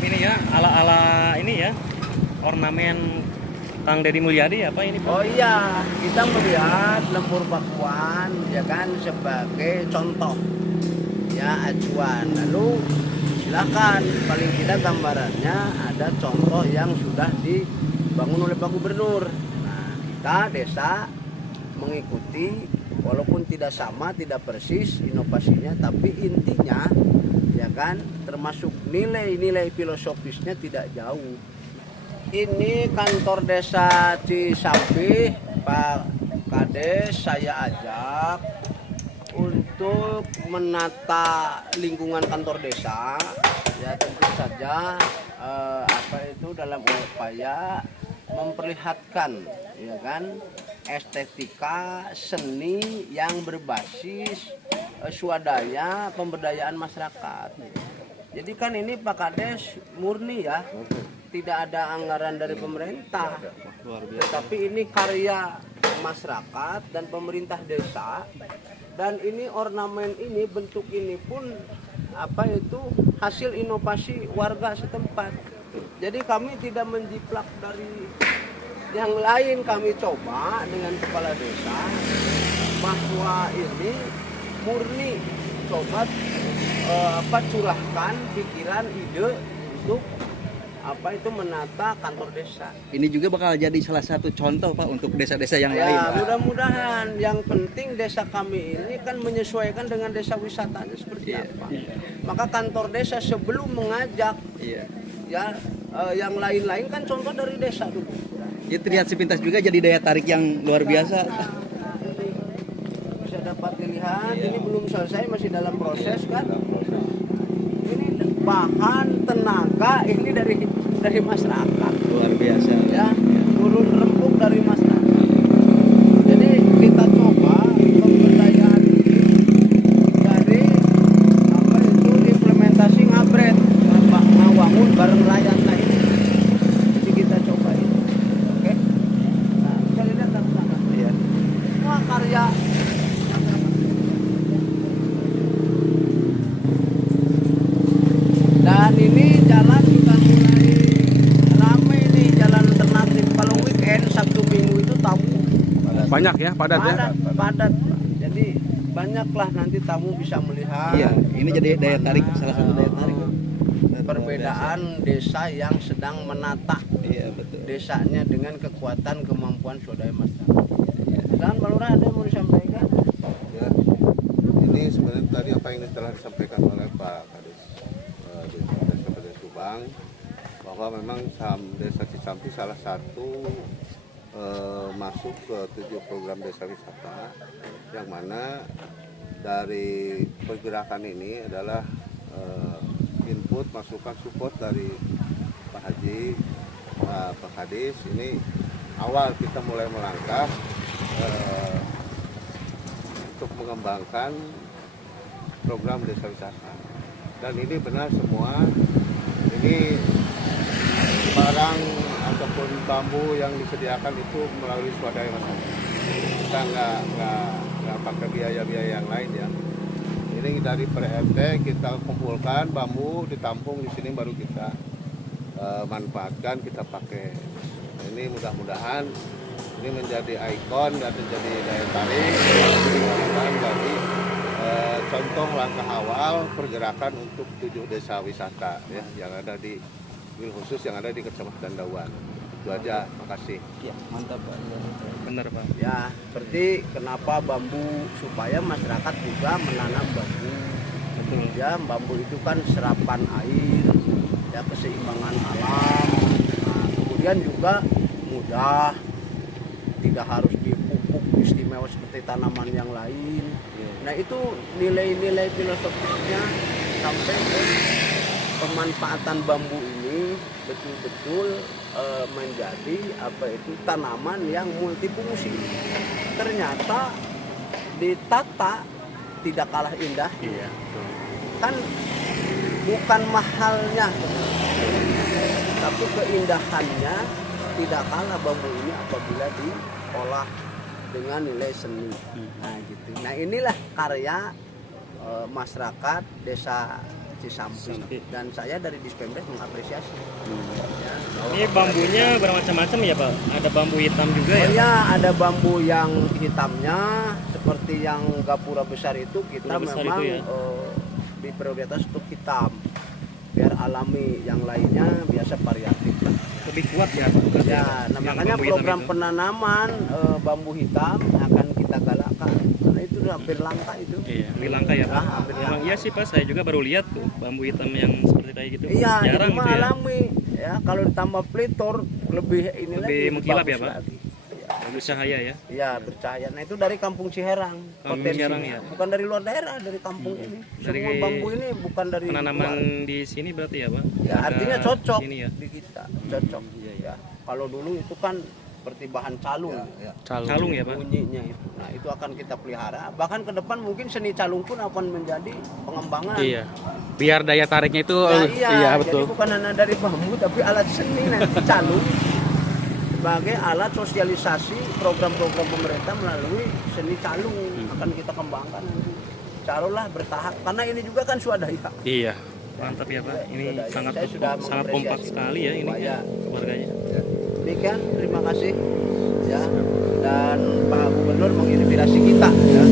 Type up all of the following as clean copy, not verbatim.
ini ya, ala-ala ini ya, ornamen Kang Deddy Mulyadi apa ini Pak? Oh iya, kita melihat Lembur Pakuan ya kan sebagai contoh ya acuan. Lalu silakan paling tidak gambarannya ada contoh yang sudah dibangun oleh Pak Gubernur. Nah, kita desa mengikuti walaupun tidak sama, tidak persis inovasinya, tapi intinya ya kan termasuk nilai-nilai filosofisnya tidak jauh. Ini kantor desa Cisampih, Pak Kades saya ajak untuk menata lingkungan kantor desa. Ya tentu saja dalam upaya memperlihatkan ya kan estetika seni yang berbasis swadaya pemberdayaan masyarakat. Jadi kan ini Pak Kades murni ya. Tidak ada anggaran dari pemerintah, tetapi ini karya masyarakat dan pemerintah desa. Dan ini ornamen ini, bentuk ini pun hasil inovasi warga setempat. Jadi kami tidak menjiplak dari yang lain, kami coba dengan kepala desa bahwa ini murni coba curahkan pikiran ide untuk menata kantor desa. Ini juga bakal jadi salah satu contoh Pak untuk desa-desa yang lain. Ya mudah-mudahan. Yang penting desa kami ini kan menyesuaikan dengan desa wisatanya seperti apa. Maka kantor desa sebelum mengajak yang lain-lain kan contoh dari desa dulu. Ya terlihat sepintas juga jadi daya tarik yang luar biasa. Ini bisa dapat dilihat. Ini belum selesai, masih dalam proses kan. Ini bahan tenaga ini dari masyarakat Luar biasa. ya, turun rempuk dari masyarakat. Jadi kita coba pemberdayaan ini dari implementasi ngabret ngawangun bareng nelayan lain. Jadi kita coba ini. Oke. Nah, bisa lihat dari sana. Iya. Semua karya dan ini jalan sudah mulai ramai nih, jalan alternatif. Kalau weekend Sabtu Minggu itu tamu Banyak ya, padat ya. padat. Jadi banyaklah nanti tamu bisa melihat. Iya, ini jadi daya tarik, salah satu daya tarik. Perbedaan desa yang sedang menata Iya, betul. desanya dengan kekuatan kemampuan swadaya masyarakat. Dan Pak Lurah ada yang mau disampaikan? Ya, ini sebenarnya tadi apa yang telah disampaikan oleh Pak Kades Desa Kabupaten Subang, bahwa memang Desa Cisampih salah satu masuk ke 7 program desa wisata, yang mana dari pergerakan ini adalah input, masukan, support dari Pak Haji, Pak Kades. Ini awal kita mulai melangkah untuk mengembangkan program desa wisata. Dan ini benar semua, ini barang ataupun bambu yang disediakan itu melalui swadaya masyarakat. Kita nggak pakai biaya-biaya yang lain ya. Ini dari per RT kita kumpulkan bambu, ditampung di sini, baru kita manfaatkan, kita pakai. Nah, ini mudah-mudahan ini menjadi ikon dan menjadi daya tarik kita menjadi contoh langkah awal pergerakan untuk 7 desa wisata ya, yang ada di khusus yang ada di Kecamatan Dawan. Itu aja, makasih. Ya, mantap Pak. Bener Pak. Ya, seperti kenapa bambu, supaya masyarakat juga menanam bambu. Betul ya, bambu itu kan serapan air, ya keseimbangan alam. Nah, kemudian juga mudah, tidak harus dipupuk istimewa seperti tanaman yang lain. Nah, itu nilai-nilai filosofisnya sampai ke pemanfaatan bambu ini betul-betul menjadi tanaman yang multifungsi. Ternyata ditata tidak kalah indah. Iya. Kan bukan mahalnya, tapi keindahannya tidak kalah bambu ini apabila diolah dengan nilai seni. Nah gitu. Nah inilah karya masyarakat desa Cisamping. Dan saya dari Dispemdes mengapresiasi. Ya. Ini bambunya bermacam-macam ya Pak? Ada bambu hitam juga ya? Oh ya, ada bambu yang hitamnya seperti yang gapura besar itu kita Gapura besar memang itu ya? diprioritas untuk hitam biar alami, yang lainnya biasa variatif lah. Lebih kuat ya Pak? Berarti Ya, nah yang makanya bambu hitam program itu. penanaman bambu hitam akan kita galakkan karena itu udah hampir langka itu. Iya, lebih langka ya Pak? Ah, hampir Emang langka. iya sih Pak, saya juga baru lihat tuh bambu hitam yang seperti kayak gitu. Iya, itu Jarang mah gitu ya? alami. Ya, kalau ditambah plitor lebih ini Lebih lagi mengkilap bagus ya, Pak? lagi. Bagus cahaya ya? Iya, bercahaya. Nah, itu dari Kampung Ciherang. Kampung Potensinya. Ciherang, ya? Bukan dari luar daerah, dari kampung ini. Dari Semua bambu ini bukan dari Penanaman luar. di sini berarti ya Pak? Ya, artinya Ada cocok Sini ya? di kita. Cocok. Ya. Kalau dulu itu kan seperti bahan calung. Calung ya Pak? Bunyinya itu. Nah, itu akan kita pelihara. Bahkan ke depan mungkin seni calung pun akan menjadi pengembangan. Iya. Biar daya tariknya itu Nah, iya, betul. jadi bukan hanya dari bambu tapi alat seni nanti calung sebagai alat sosialisasi program-program pemerintah melalui seni calung akan kita kembangkan nanti. Carolah bertahap karena ini juga kan swadaya. Iya. Mantap ya Pak, ini Swadaya. sangat Saya sudah sangat kompak mengapresiasi sekali ya ini upaya. warganya. Demikian, terima kasih ya. Dan Pak Gubernur menginspirasi kita ya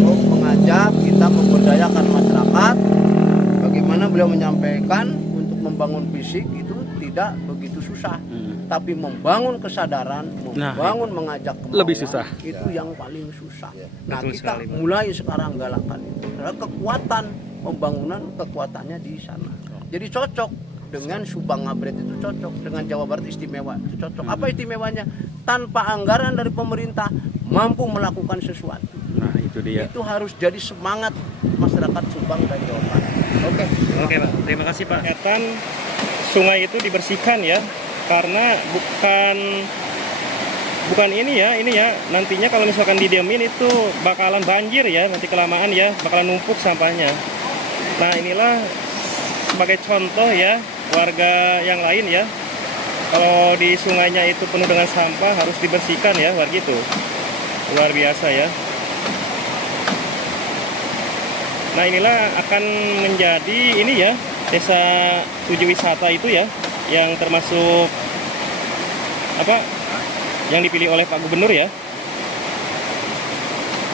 untuk mengajak kita memberdayakan masyarakat. Bagaimana beliau menyampaikan untuk membangun fisik itu tidak begitu susah, tapi membangun kesadaran, membangun mengajak kemauan, lebih susah. itu yang paling susah. Nah, Betul kita sekali, Pak. mulai sekarang galakan itu. Karena kekuatan pembangunan kekuatannya di sana. Jadi cocok dengan Subang Ngabret itu cocok, dengan Jawa Barat istimewa itu cocok. Apa istimewanya? Tanpa anggaran dari pemerintah mampu melakukan sesuatu. Nah, itu dia. Itu harus jadi semangat masyarakat Subang dan Jawa Barat. Oke. Oke Pak, terima kasih Pak. Etan sungai itu dibersihkan ya, karena bukan ini ya, nantinya kalau misalkan didiemin itu bakalan banjir ya, nanti kelamaan ya, bakalan numpuk sampahnya. Nah inilah sebagai contoh ya, warga yang lain ya, kalau di sungainya itu penuh dengan sampah harus dibersihkan ya, warga itu. Luar biasa ya. Nah inilah akan menjadi ini ya, desa tujuh wisata itu ya, yang termasuk apa yang dipilih oleh Pak Gubernur ya.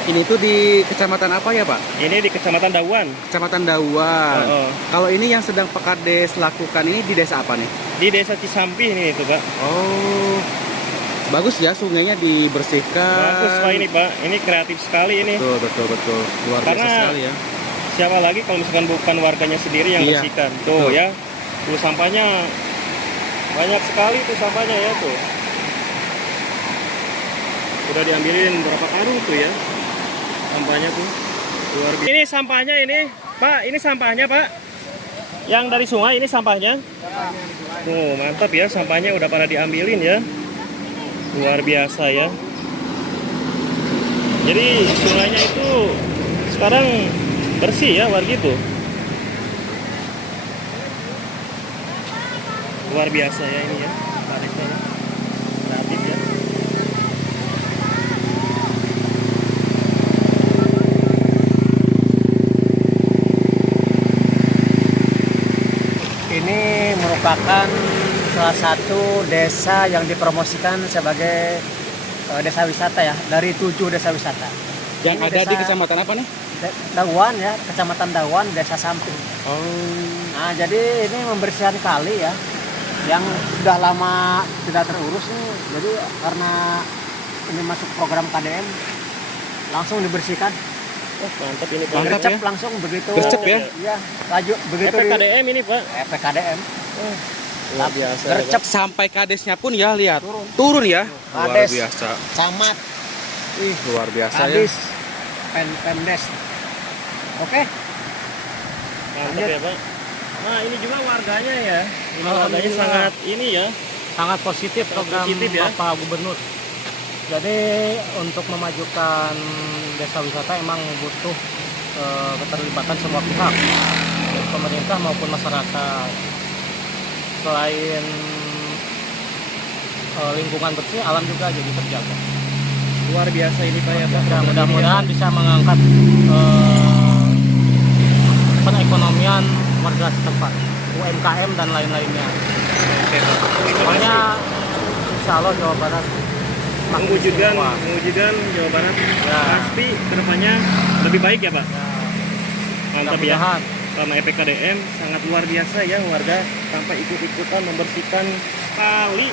Ini tuh di kecamatan apa ya Pak? Ini di Kecamatan Dawan. Kecamatan Dawan. Oh. Kalau ini yang sedang Pak Kades lakukan ini di desa apa nih? Di Desa Cisamping ini itu Pak. Oh, bagus ya sungainya dibersihkan. Bagus Pak ini Pak, ini kreatif sekali ini. Betul. Luar biasa Karena sekali ya. siapa lagi kalau misalkan bukan warganya sendiri yang Iya, bersihkan. Tuh betul. ya, tuh sampahnya banyak sekali tuh sampahnya ya tuh. Udah diambilin berapa karung tuh ya sampahnya tuh. Luar biasa. Ini sampahnya ini Pak, ini sampahnya Pak. Yang dari sungai ini sampahnya. Tuh mantap ya, sampahnya udah pada diambilin ya. Luar biasa ya. Jadi sungainya itu sekarang bersih ya warga itu. Luar biasa ya ini ya. Tarifnya ya. Kreatif ya. Ini merupakan salah satu desa yang dipromosikan sebagai desa wisata ya, dari 7 desa wisata. Yang Ini ada di desa kecamatan apa nih? Dawan ya, Kecamatan Dawan, Desa Samping. Oh, Nah, jadi ini membersihkan kali ya, yang sudah lama tidak terurus nih. Jadi karena ini masuk program KDM, langsung dibersihkan. Oh, mantap ini Pak. Mantap Gercep ya. langsung begitu. Gercep ya? Iya, laju begitu di PKDM ini Pak. PKDM. Luar biasa. Gercep sampai kadesnya pun ya lihat turun ya. Luar Kades. biasa. Camat, Luar biasa ya. Kadis, Pemdes. Oke. Mantap ya Pak. Nah ini juga warganya ya. Ini warganya Alhamdulillah. sangat ini ya. Sangat positif program positif ya. Bapak Gubernur. Jadi untuk memajukan desa wisata emang butuh keterlibatan semua pihak, dari pemerintah maupun masyarakat. Selain lingkungan bersih, alam juga jadi terjaga. Luar biasa ini Pak ya Pak. Ya, mudah-mudahan bisa mengangkat perekonomian warga setempat, UMKM dan lain-lainnya. Oke, Pak. Terima Soalnya kasih. insya Allah Jawa Barat makin Mewujudkan istimewa. Jawa Barat Ya. pasti kedepannya lebih baik ya Pak. Ya, Mantap ya. mudah-mudahan. Karena EPKDM sangat luar biasa ya, warga sampai ikut-ikutan membersihkan kali